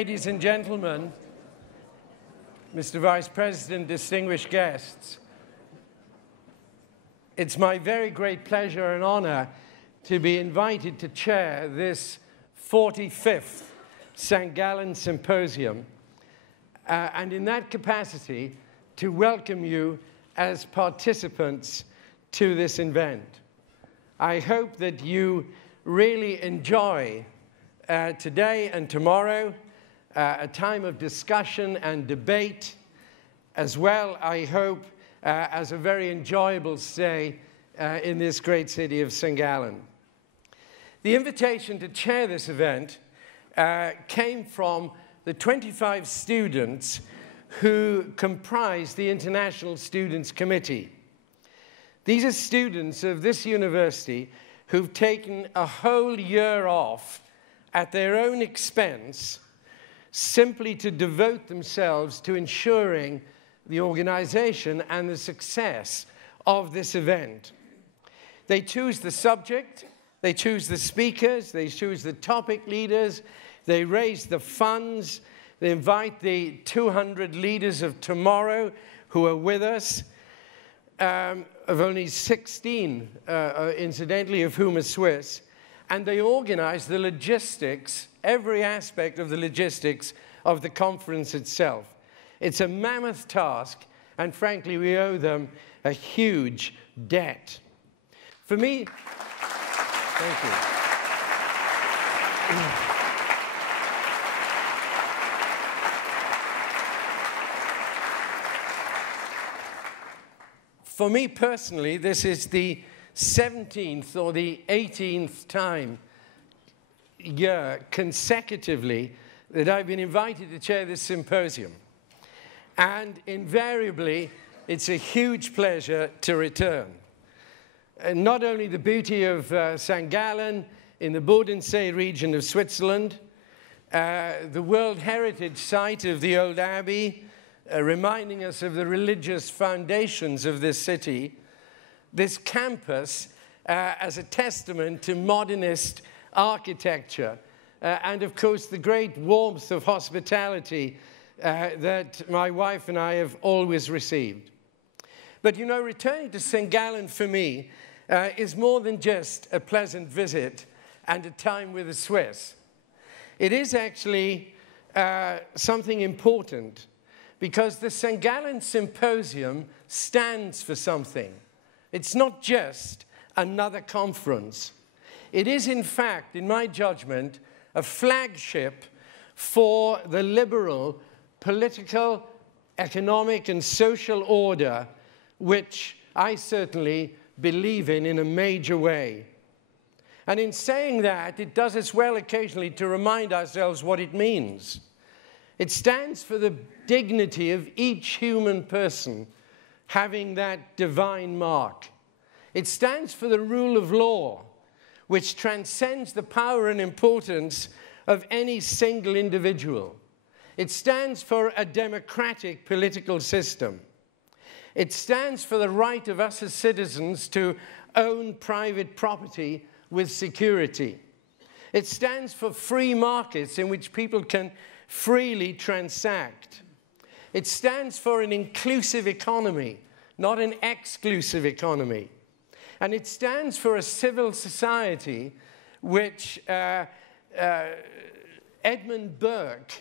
Ladies and gentlemen, Mr. Vice President, distinguished guests, it's my very great pleasure and honor to be invited to chair this 45th St. Gallen Symposium, and in that capacity to welcome you as participants to this event. I hope that you really enjoy today and tomorrow a time of discussion and debate, as well, I hope, as a very enjoyable stay in this great city of St. Gallen. The invitation to chair this event came from the 25 students who comprise the International Students Committee. These are students of this university who've taken a whole year off at their own expense simply to devote themselves to ensuring the organization and the success of this event. They choose the subject, they choose the speakers, they choose the topic leaders, they raise the funds, they invite the 200 leaders of tomorrow who are with us, of only 16, incidentally, of whom are Swiss, and they organize the logistics, every aspect of the logistics of the conference itself. It's a mammoth task, and frankly, we owe them a huge debt. For me, thank you. For me personally, this is the 17th or the 18th time year consecutively that I've been invited to chair this symposium. And invariably, it's a huge pleasure to return. And not only the beauty of St. Gallen in the Bodensee region of Switzerland, the World Heritage Site of the Old Abbey, reminding us of the religious foundations of this city, this campus as a testament to modernist architecture, and of course the great warmth of hospitality that my wife and I have always received. But you know, returning to St. Gallen for me is more than just a pleasant visit and a time with the Swiss. It is actually something important, because the St. Gallen Symposium stands for something. It's not just another conference. It is, in fact, in my judgment, a flagship for the liberal political, economic, and social order, which I certainly believe in a major way. And in saying that, it does us well occasionally to remind ourselves what it means. It stands for the dignity of each human person having that divine mark. It stands for the rule of law, which transcends the power and importance of any single individual. It stands for a democratic political system. It stands for the right of us as citizens to own private property with security. It stands for free markets in which people can freely transact. It stands for an inclusive economy, not an exclusive economy. And it stands for a civil society which Edmund Burke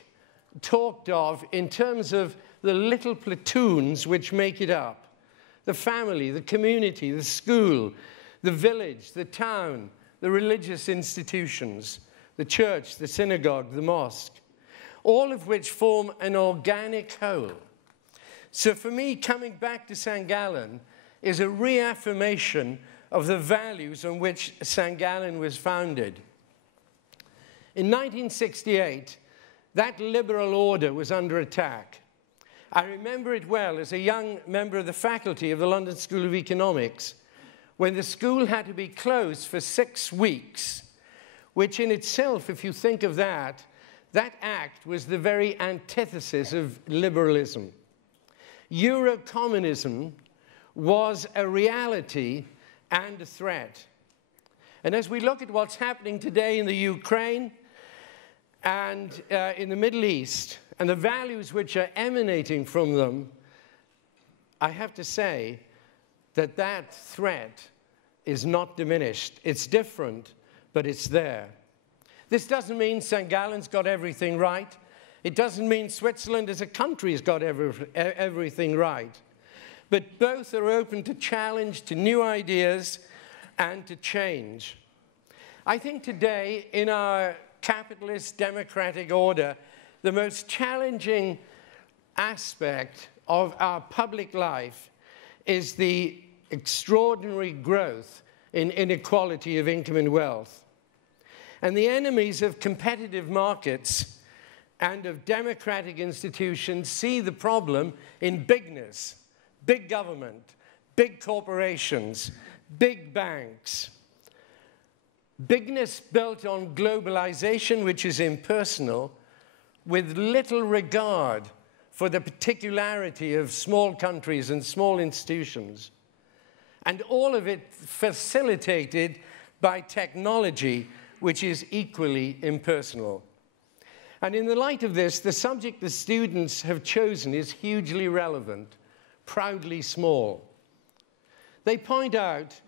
talked of in terms of the little platoons which make it up. The family, the community, the school, the village, the town, the religious institutions, the church, the synagogue, the mosque, all of which form an organic whole. So for me, coming back to St. Gallen is a reaffirmation of the values on which St. Gallen was founded. In 1968, that liberal order was under attack. I remember it well as a young member of the faculty of the London School of Economics, when the school had to be closed for 6 weeks, which in itself, if you think of that, that act was the very antithesis of liberalism. Euro-communism was a reality and a threat. And as we look at what's happening today in the Ukraine, and in the Middle East, and the values which are emanating from them, I have to say that that threat is not diminished. It's different, but it's there. This doesn't mean St. Gallen's got everything right. It doesn't mean Switzerland as a country has got everything right. But both are open to challenge, to new ideas, and to change. I think today, in our capitalist democratic order, the most challenging aspect of our public life is the extraordinary growth in inequality of income and wealth. And the enemies of competitive markets and of democratic institutions see the problem in bigness, big government, big corporations, big banks. Bigness built on globalization, which is impersonal, with little regard for the particularity of small countries and small institutions. And all of it facilitated by technology, which is equally impersonal. And in the light of this, the subject the students have chosen is hugely relevant, proudly small. They point out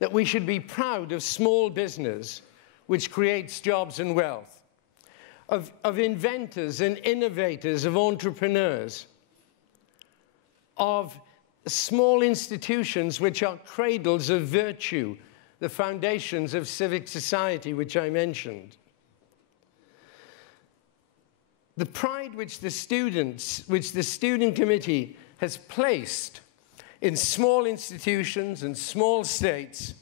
that we should be proud of small business, which creates jobs and wealth, of inventors and innovators, of entrepreneurs, of small institutions which are cradles of virtue, the foundations of civic society, which I mentioned. The pride which the student committee has placed in small institutions and small states,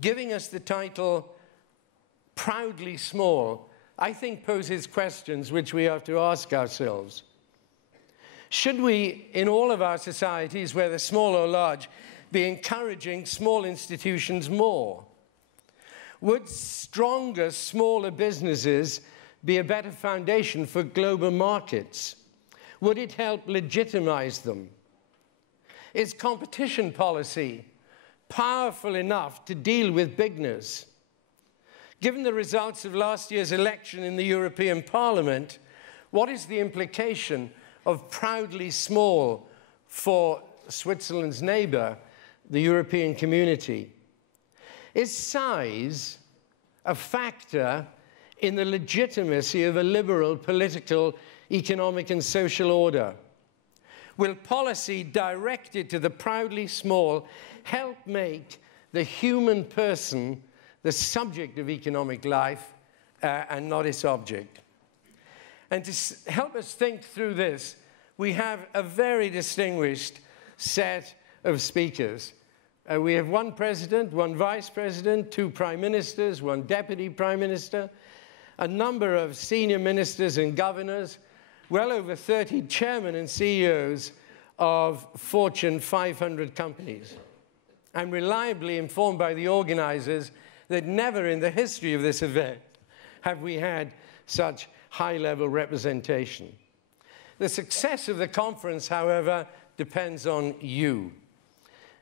giving us the title Proudly Small, I think poses questions which we have to ask ourselves. Should we, in all of our societies, whether small or large, be encouraging small institutions more? Would stronger, smaller businesses be a better foundation for global markets? Would it help legitimize them? Is competition policy powerful enough to deal with bigness? Given the results of last year's election in the European Parliament, what is the implication of proudly small for Switzerland's neighbor, the European community? Is size a factor in the legitimacy of a liberal political, economic, and social order? Will policy directed to the proudly small help make the human person the subject of economic life and not its object? And to help us think through this, we have a very distinguished set of speakers. We have one president, one vice president, two prime ministers, one deputy prime minister, a number of senior ministers and governors, well over 30 chairmen and CEOs of Fortune 500 companies. I'm reliably informed by the organizers that never in the history of this event have we had such high-level representation. The success of the conference, however, depends on you.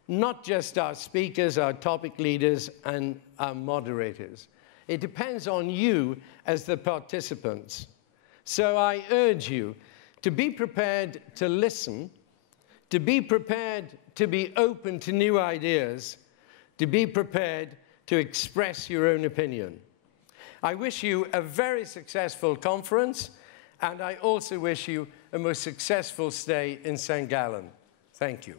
Not just our speakers, our topic leaders, and our moderators. It depends on you as the participants. So I urge you to be prepared to listen, to be prepared to be open to new ideas, to be prepared to express your own opinion. I wish you a very successful conference, and I also wish you a most successful stay in St. Gallen. Thank you.